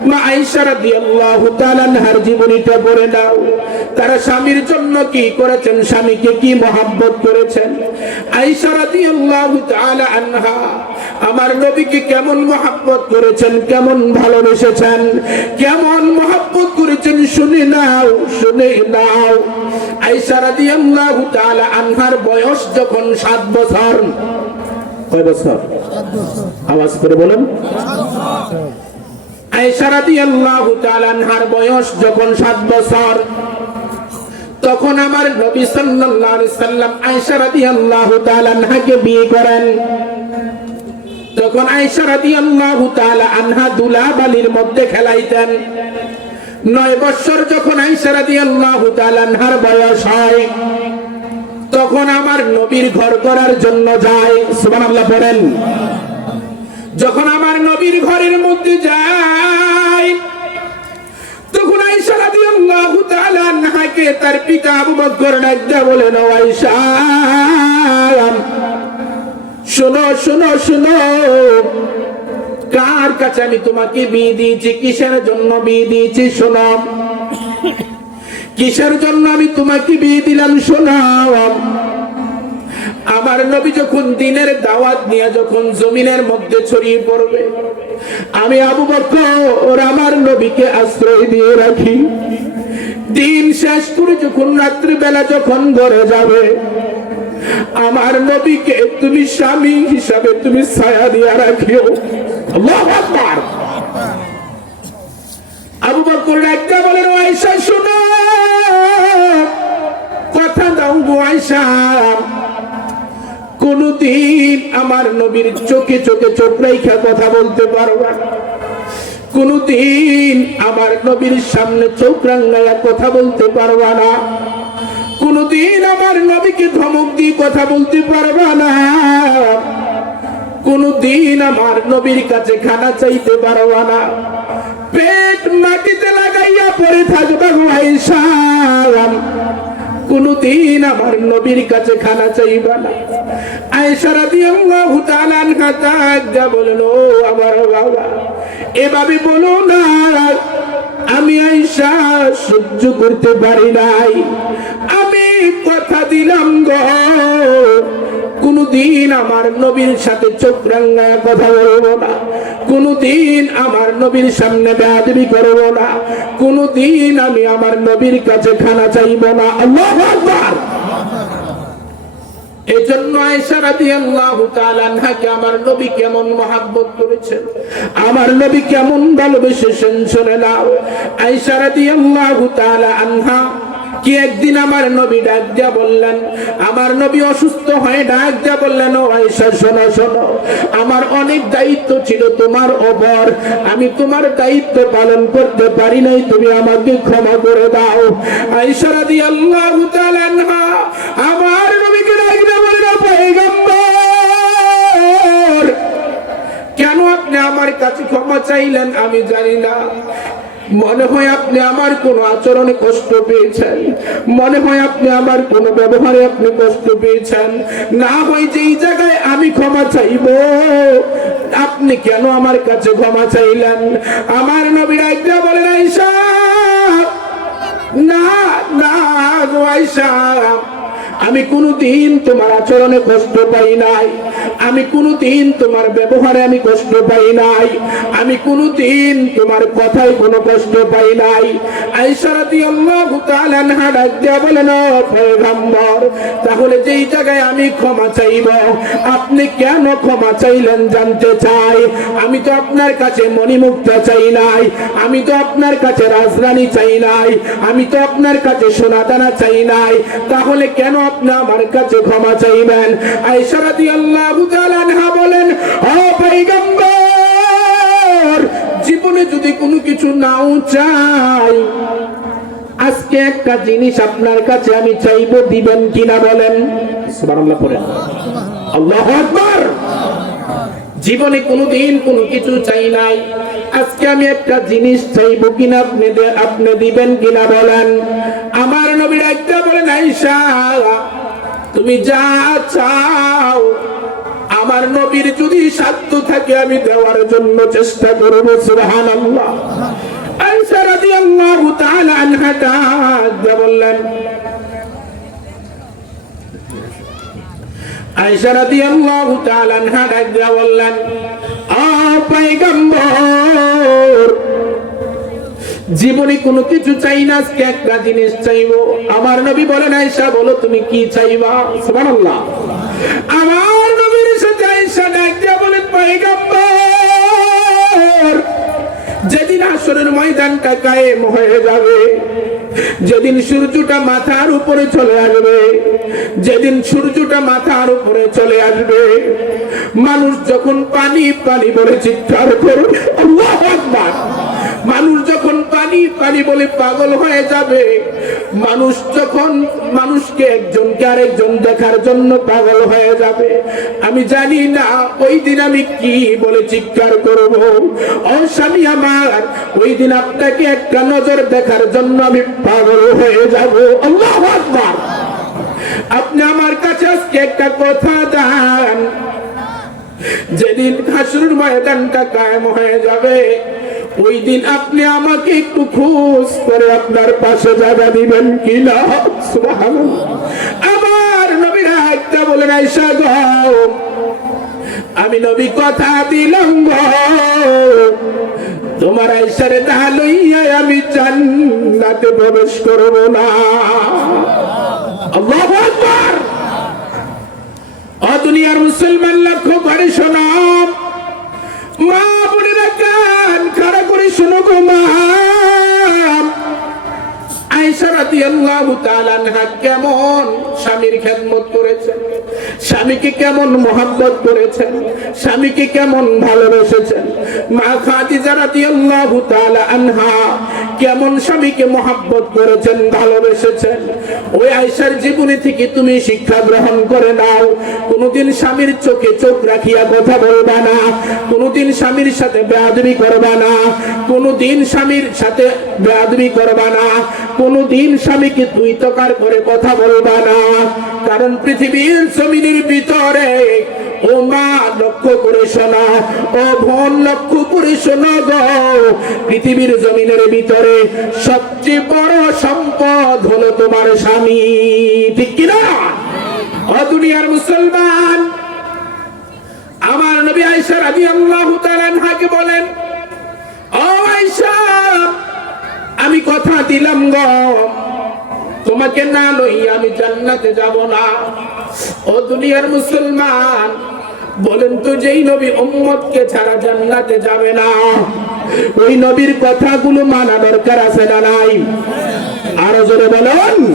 মা আয়েশা রাদিয়াল্লাহু তাআলা আনহার জীবনীটা পড়ে দাও। তারা স্বামীর জন্য কি করেছেন, স্বামীকে কি মহব্বত করেছেন। আয়েশা রাদিয়াল্লাহু তাআলা আনহা আমার নবীকে কেমন মহব্বত করেছেন, কেমন ভালোবেসেছেন, কেমন মহব্বত করেছেন শুনে নাও, শুনে নাও। আয়েশা রাদিয়াল্লাহু তাআলা আনহার বয়স যখন 7 বছর। কয় বছর? 7 বছর। আওয়াজ করে বলেন। আয়েশা রাদিয়াল্লাহু তাআলা আনহার বয়স যখন 7 বছর, তখন আমার নবী সাল্লাল্লাহু আলাইহি সাল্লাম আয়েশা রাদিয়াল্লাহু তাআলা আনহাকে বিয়ে করেন। তখন আয়েশা রাদিয়াল্লাহু তাআলা আনহা দুলাবালির মধ্যে খেলাইতেন। 9 বছর যখন আয়েশা রাদিয়াল্লাহু তাআলা আনহার বয়স হয়, তখন আমার নবীর ঘর করার জন্য যায়। সুবহানাল্লাহ পড়েন। যখন আমার নবীর ঘরের মধ্যে যায়, তখন আয়েশা রাদিয়াল্লাহু তাআলা আনহাকে তার পিতা আবু বকর ডাকতে বলেন, ও আয়েশা, শোনো শোনো শোনো, কার কাছে আমি তোমাকে বিয়ে দিয়েছি, কিসের জন্য বিয়ে দিয়েছি শোনো, কিসের জন্য আমি তোমাকে বিয়ে দিলাম শোনো। আমার নবী যখন দ্বীনের দাওয়াত নিয়ে যখন জমিনের মধ্যে ছড়িয়ে পড়বে, আমি আবু বকর আমার নবীকে আশ্রয় দিয়ে রাখি। দিন শেষ করে যখন রাত্রি বেলা যখন ঘরে যাবে, আমার নবীকে তুমি স্বামী হিসাবে তুমি ছায়া দিয়ে রাখিও। আল্লাহু আকবার। আবু বকর একটা বলেন, আয়েশা শোনো, কথা দাও গো আয়েশা, কোনদিন আমার নবীর চোখে চোখে চোখ রাইখা কথা বলতে পারবা না, কোনদিন আমার নবীর সামনে চোখ রাঙাইয়া কথা বলতে পারবা না, কোনদিন আমার নবীকে ধমক দিয়ে কথা বলতে পারবা না, কোনদিন আমার নবীর কাছে খানা চাইতে পারবা না, পেট মাটিতে লাগাইয়া পড়ে থাকবা গো আয়েশা, কোনদিন আমার নবীর কাছে খানা চাইবা না। আয়েশা রাদিয়াল্লাহু তাআলা আনহা তাআজ্জা বলেন, ও আমার বাবা, এভাবে বলো না, আমি আয়েশা সহ্য করতে পারি নাই, আমি কথা দিলাম গো, কোনদিন আমার নবীর সাথে চোখ রাঙায় কথা বলবো না, কোনদিন আমার নবীর সামনে বেয়াদবি করবো না, কোনদিন আমি আমার নবীর কাছে খানা চাইবো না। আল্লাহু আকবার। এজন্য আয়েশা রাদিয়াল্লাহু তাআলা আনহাকে আমার নবী কেমন মহব্বত করেছেন, আমার নবী কেমন ভালোবেসেছেন শুনে নাও। আয়েশা রাদিয়াল্লাহু তাআলা আনহা কি একদিন আমার নবী ডাক দিয়া বললেন, আমার নবী অসুস্থ হয়ে ডাক দিয়া বললেন, ও আয়েশা শোনো শোনো, আমার অনেক দায়িত্ব ছিল তোমার ওপর, আমি তোমার দায়িত্ব পালন করতে পারি নাই, তুমি আমাকে ক্ষমা করে দাও। আয়েশা রাদিয়াল্লাহু তাআলা আনহা আমার নবীকে ডাক দিয়া বললেন, পয়গম্বর, কেন আপনি আমার কাছে ক্ষমা চাইলেন আমি জানি না, মনে হয় আপনি আমার কোন আচরণে কষ্ট পেয়েছেন, মনে হয় আপনি আমার কোন ব্যবহারে আপনি কষ্ট পেয়েছেন, না হয় যেই জায়গায় আমি ক্ষমা চাইব আপনি কেন আমার কাছে ক্ষমা চাইলেন। আমার নবী রাইজা বলেন, আয়েশা না না গো আয়েশা, আমি কোনদিন তোমার আচরণে কষ্ট পাই নাই, আমি কোনদিন তোমার ব্যবহারে আমি কষ্ট পাই নাই, আমি কোনদিন তোমার কথায় কোনো কষ্ট পাই নাই। আয়েশা রাদিয়াল্লাহু তাআলা আনহা ডাক দিয়া বলেন, ও পয়গম্বর, তাহলে যেই জায়গায় আমি ক্ষমা চাইব আপনি কেন ক্ষমা চাইলেন জানতে চাই। আমি তো আপনার কাছে মণিমুক্তা চাই নাই, আমি তো আপনার কাছে রাজরানী চাই নাই, আমি তো আপনার কাছে সোনাদানা চাই নাই, তাহলে কেন আপনি আমার কাছে ক্ষমা চাইবেন। আয়েশা রাদিয়াল্লাহু তাআলা আনহা বলেন, ও পয়গম্বর, জীবনে যদি কোনো কিছু নাও চাই, আজকে একটা জিনিস আপনার কাছে আমি চাইবো, দিবেন কিনা বলেন। সুবহানাল্লাহ পড়েন। আল্লাহু আকবার। জীবনে কোনোদিন কোনো কিছু চাই নাই, আজকে আমি একটা জিনিস চাইবো কিনা আপনি দিবেন কিনা বলেন। আমার নবী রাইজা বলেন, আয়েশা তুমি যা চাও আমার নবীর যদি সাধ্য থাকে আমি দেওয়ার জন্য চেষ্টা করব। সুবহানাল্লাহ। আয়েশা রাদিয়াল্লাহু তাআলা আনহা বললেন, আয়েশা রাদিয়াল্লাহু তাআলা আনহা বললেন, ও পয়গম্বর, জীবনে কোনো কিছু চাই না, আজকে একটা জিনিস চাইবো। আমার নবী বলেন, আয়েশা বলো তুমি কি চাইবা? সুবহানাল্লাহ। আমার নবীর সাথে আয়েশা বলেন, পয়গম্বর, যেদিন হাসরের ময়দানটা কায়েম হয়ে যাবে, যেদিন সূর্যটা মাথার উপরে চলে আসবে, যেদিন সূর্যটা মাথার উপরে চলে আসবে, মানুষ যখন পানি পানি বলে চিৎকার করবে, আল্লাহু আকবার, মানুষ যখন পানি পানি বলে পাগল হয়ে যাবে, মানুষ যখন মানুষকে একজনকে আরেকজন দেখার জন্য পাগল হয়ে যাবে, আমি জানি না ওই দিন আমি কি বলে চিৎকার করব। ও স্বামী আমার, ওই দিন আপনাকে একটা নজর দেখার জন্য আমি পাগল হয়ে যাব। আল্লাহু আকবার। আপনি আমার কাছে আজকে একটা কথা দেন, যেদিন হাসরের ময়দানটা কায়েম হয়ে যাবে, ওই দিন আপনি আমাকে একটু খোঁজ করে আপনার পাশে জায়গা দিবেন কিনা? সুবহানাল্লাহ। আমার নবী একটা বলেন, আয়েশা গো, আমি নবী কথা দিলাম গো, তোমার আয়েশারে না লইয়া আমি জান্নাতে প্রবেশ করব না। আল্লাহু আকবার। ও দুনিয়ার মুসলমান, লক্ষ্য করে শোনো, মা বোনেরা কান খাড়া করে শোনো গো মা। আয়েশা রাদিয়াল্লাহু তাআলা আনহা কেমন স্বামীর খেদমত করেছেন, স্বামীকে কেমন মহব্বত করেছেন, স্বামীকে কেমন ভালোবেসেছেন। মা খাদিজা রাদিয়াল্লাহু তাআলা আনহা কেমন স্বামীকে মহব্বত করেছেন, ভালোবেসেছেন। ওই আয়েশার জীবনী থেকে তুমি শিক্ষা গ্রহণ করে নাও। কোনদিন স্বামীর চোখে চোখ রাখিয়া কথা বলবা না, কোনদিন স্বামীর সাথে বেয়াদবি করবা না, কোনদিন স্বামীর সাথে বেয়াদবি করবা না, কোনদিন স্বামীকে তুই তকার করে কথা বলবা না। কারণ পৃথিবীর জমিনের ভিতরে, ও মা লক্ষ্য করে শোনা, ও বোন লক্ষ্য করে শোনা গো, পৃথিবীর জমিনের ভিতরে সবচেয়ে বড় সম্পদ হলো তোমার স্বামী। ঠিক কিনা? ও দুনিয়ার মুসলমান, আমার নবী আয়েশা রাদিয়াল্লাহু তাআলা আনহাকে বলেন, ও আয়েশা, আমি কথা দিলাম গো, তোমাকে না লইয়া আমি জান্নাতে যাব না। ও দুনিয়ার মুসলমান, বলেন তো, যেই নবী উম্মতকে ছাড়া জান্নাতে যাবে না, ওই নবীর কথাগুলো মানা দরকার আছে না নাই? আরো জোরে বলুন।